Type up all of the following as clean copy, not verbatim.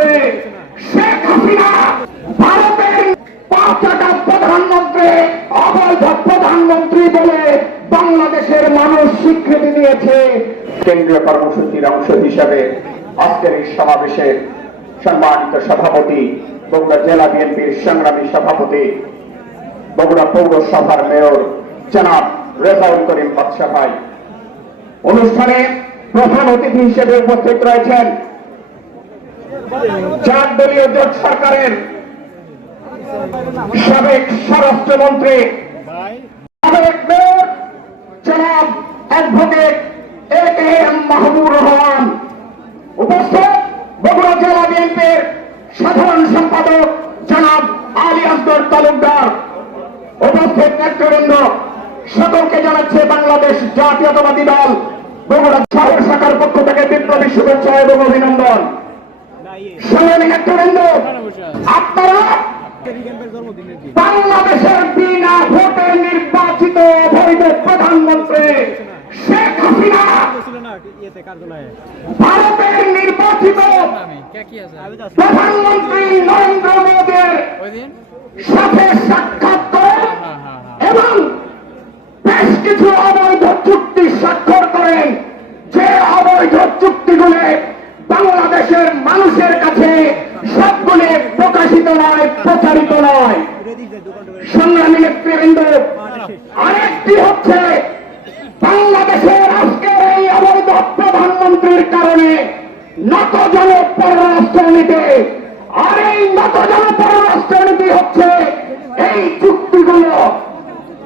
প্রধানমন্ত্রী শেখ হাসিনা ভারতের পাঁচটা প্রধানমন্ত্রী অবৈধ প্রধানমন্ত্রী বলে বাংলাদেশের মানুষ স্বীকৃতি দিয়েছে। কেন্দ্রীয় কর্মসূচির অংশ হিসাবে আজকের এই সমাবেশে সম্মানিত সভাপতি, বগুড়া জেলা বিএনপির সংগ্রামী সভাপতি, বগুড়া পৌরসভার মেয়র জনাব রেজাউল করিম বাদশা ভাই, অনুষ্ঠানে প্রধান অতিথি হিসেবে উপস্থিত রয়েছেন 4 দলীয় জোট সরকারের সাবেক স্বরাষ্ট্রমন্ত্রী, সাবেক মেয়র জনাব অ্যাডভোকেট এ.কে.এম. মাহবুবুর রহমান, উপস্থিত বগুড়া জেলা বিএনপির সাধারণ সম্পাদক জনাব আলী আসগর তালুকদার, উপস্থিত নেতৃবৃন্দ, সকলকে জানাচ্ছে বাংলাদেশ জাতীয়তাবাদী দল বগুড়া শহর শাখার পক্ষ থেকে বিপ্লবী শুভেচ্ছা এবং অভিনন্দন। সংগ্রামী নেতৃবৃন্দ, আপনারা বাংলাদেশের বিনা ভোটে নির্বাচিত অবৈধ প্রধানমন্ত্রী শেখ হাসিনা ভারতের নির্বাচিত প্রধানমন্ত্রী নরেন্দ্র মোদীর সাথে সাক্ষাৎ করেন এবং বেশ কিছু অবৈধ চুক্তি স্বাক্ষর করেন, যে অবৈধ চুক্তিগুলো বাংলাদেশের মানুষের কাছে সবগুলো প্রকাশিত নয়, প্রচারিত নয়। সংগ্রামী নেতৃবৃন্দ, আরেকটি হচ্ছে বাংলাদেশের আজকের এই অবৈধ প্রধানমন্ত্রীর কারণে নতজন পররাষ্ট্রনীতি, আর এই নতজন পররাষ্ট্রনীতি হচ্ছে এই চুক্তিগুলো।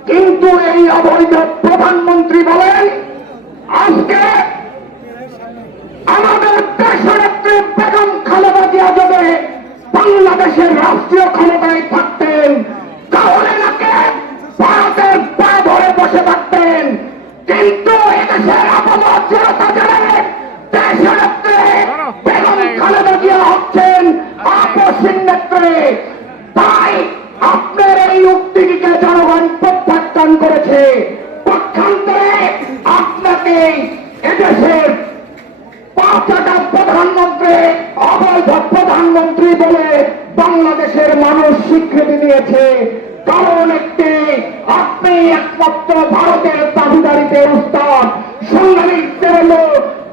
কিন্তু এই অবৈধ প্রধানমন্ত্রী বলেন আজকে আমাদের দেশনেত্রী বেগম খালেদা জিয়া যদি বাংলাদেশের রাষ্ট্রীয় ক্ষমতায় থাকতেন তাহলে নাকি ভারতের পা ধরে বসে থাকতেন। কিন্তু এদেশের আপামর জনতা জানেন দেশনেত্রী বেগম খালেদা জিয়া হচ্ছেন আপসহীন নেত্রী। তাই আপনার এই উক্তিকে জনগণ প্রত্যাখ্যান করেছে। পক্ষান্তরে আপনাকে এদেশের পাঁচটা প্রধানমন্ত্রী অবৈধ প্রধানমন্ত্রী বলে বাংলাদেশের মানুষ স্বীকৃতি দিয়েছে। কারণ একটি, আপনি একমাত্র ভারতের দাবিদারিতে উস্তাদ। সংগ্রামী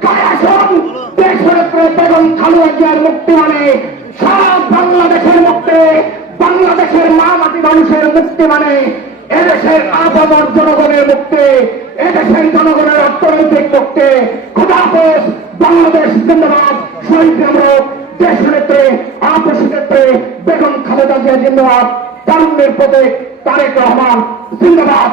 কায়াসন দেশনেত্রী বেগম খালেদা জিয়ার মুক্তি মানে সারা বাংলাদেশের মুক্তি, বাংলাদেশের মা মাটি মানুষের মুক্তি মানে এদেশের আপামর জনগণের মুক্তি, এদেশের জনগণের অর্থনৈতিক মুক্তি। খোদা হাফেজ। বাংলাদেশ জিন্দাবাদ। শহীদ রামরক দেশনেত্রী আপসহীন নেত্রী বেগম খালেদা জিয়া জিন্দাবাদ। তারুণ্যের প্রতীক তারেক রহমান জিন্দাবাদ।